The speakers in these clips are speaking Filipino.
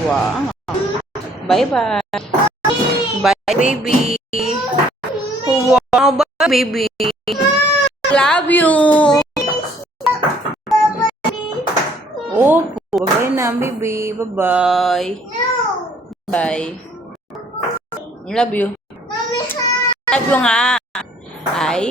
Wow. Bye-bye. Bye, baby. Wow, bye, baby. Love you. Oh, bye na, baby. Bye-bye. Bye. Love you. Love you nga. Ay.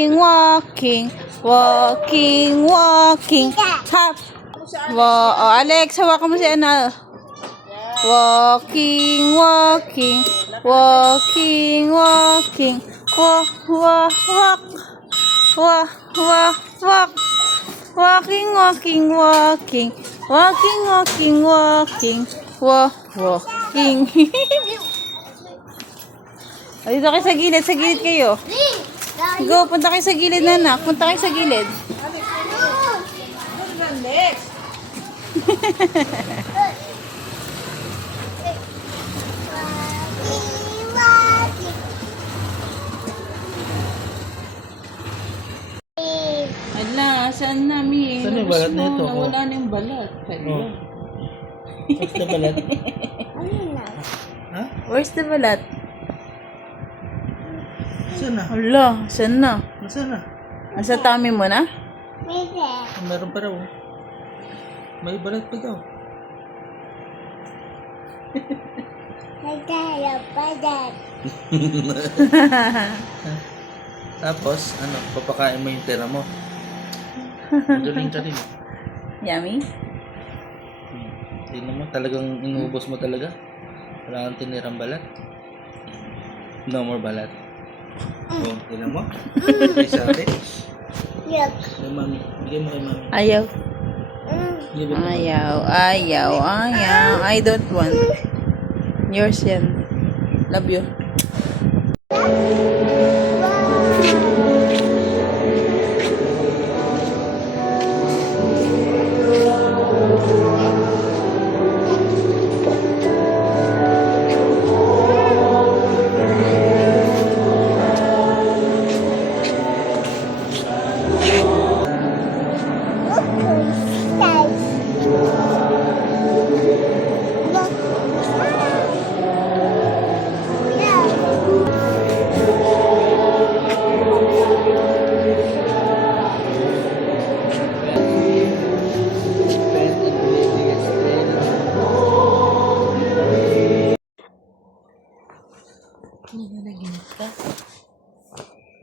Walking, walking, walking. Hop. Oh, Alex, hawakan mo si Ana. Walking, walking, walking, walking. Walk, walk, walk. Walk, walk, walk. Walking, walking, walking. Walking, walking, walking. Walk, walking. Dito kayo sa gilid kayo. Go, punta kayo sa gilid na anak. Punta kayo sa gilid. Alex. Ala, saan na, Mi? Saan yung balat na ito? Nawala na yung balat. Oh. Where's the balat? Ha? Where's the balat? Saan na? Ala, saan na? Nasaan na? Nasa tummy mo na? Oh, meron pa raw. May balat pa daw. Tapos, ano, papakain mo yung tira mo. Maduling ka rin. Yummy? Tingnan mo, talagang inubos mo talaga. Wala kang tinirang balat. No more balat. Oh, tingnan mo. Isa rin. Kay mami. Bigay mo kay mami. Ayaw. Bigay mo kay mami. Ayaw, ayaw, ayaw. I don't want. Yours yan. Love you. Nanaginip ka?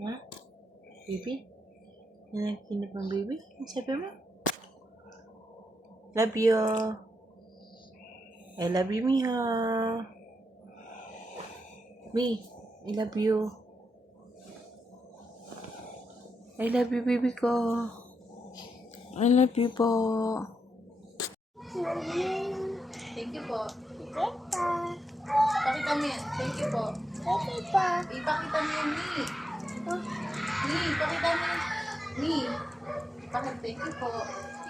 Ha? Baby? Nanaginip ang baby? Ang sabi mo? Love you. I love you, Miha. Mi, I love you. I love you, baby ko. I love you po. Thank you po. Pakita mo yan. Thank you po. Ipakita mo yan, Mi. Mi, pakita mo yan. Mi. Pakita, thank you po.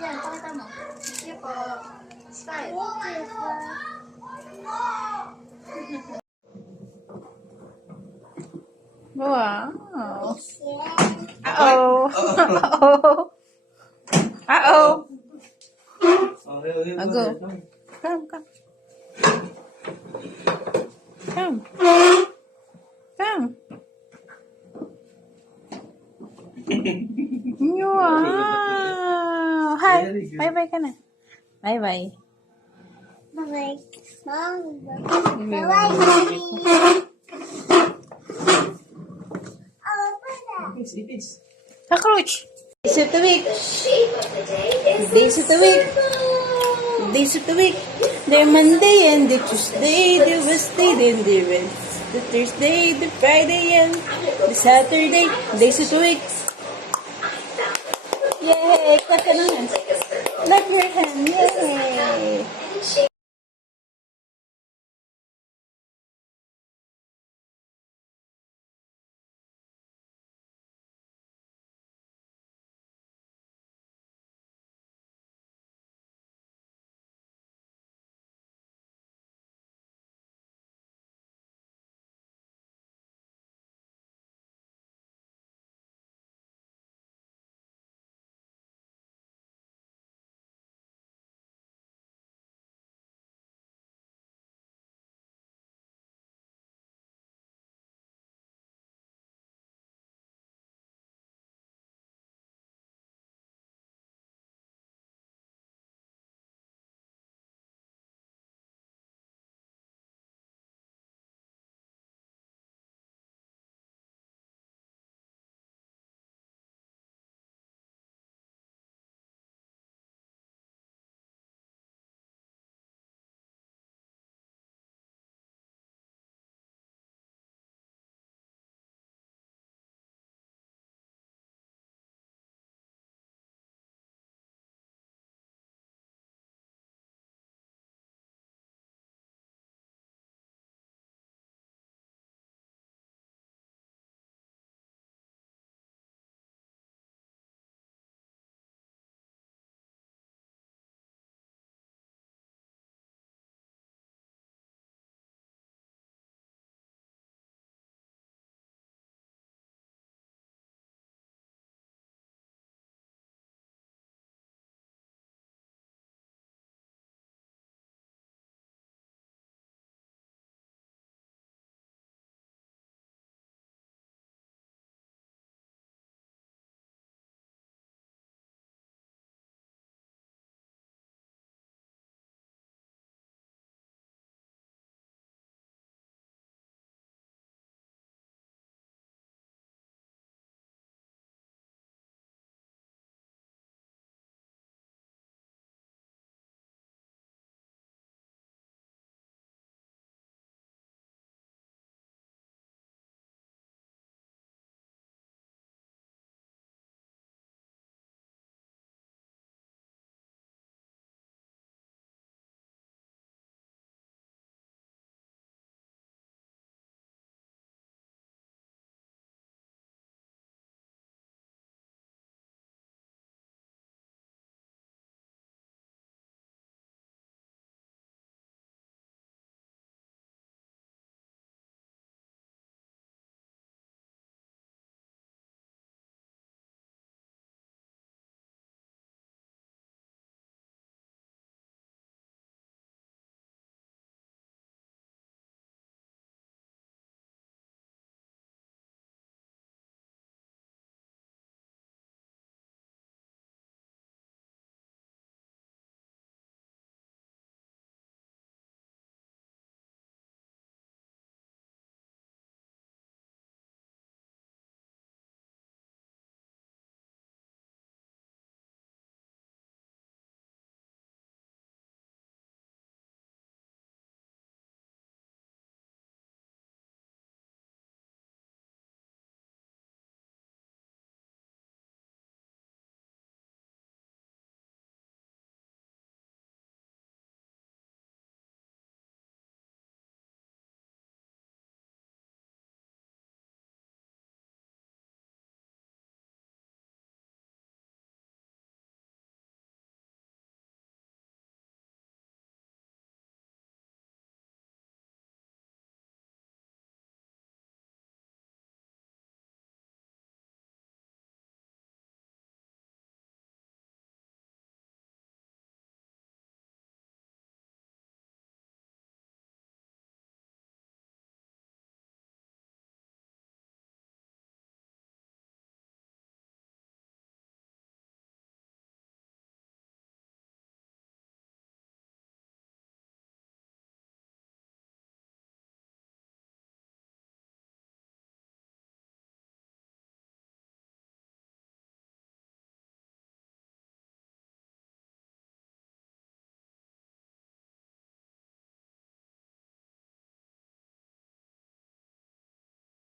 Yan, pakita mo. Thank you po. Smile. Wow. Uh-oh. Uh-oh. Uh-oh. I'll go. Come, come. Come. Come. Wow. Hi. Bye-bye ka na. Bye-bye. Bye-bye. Cockroach. Days of the week. Days of the week. Days of the week. They're Monday and the Tuesday, the Wednesday, then the Wednesday, the Thursday, the Friday, and the Saturday. Days of the week. Yay! Clap your hands. Clap your hands. Yay!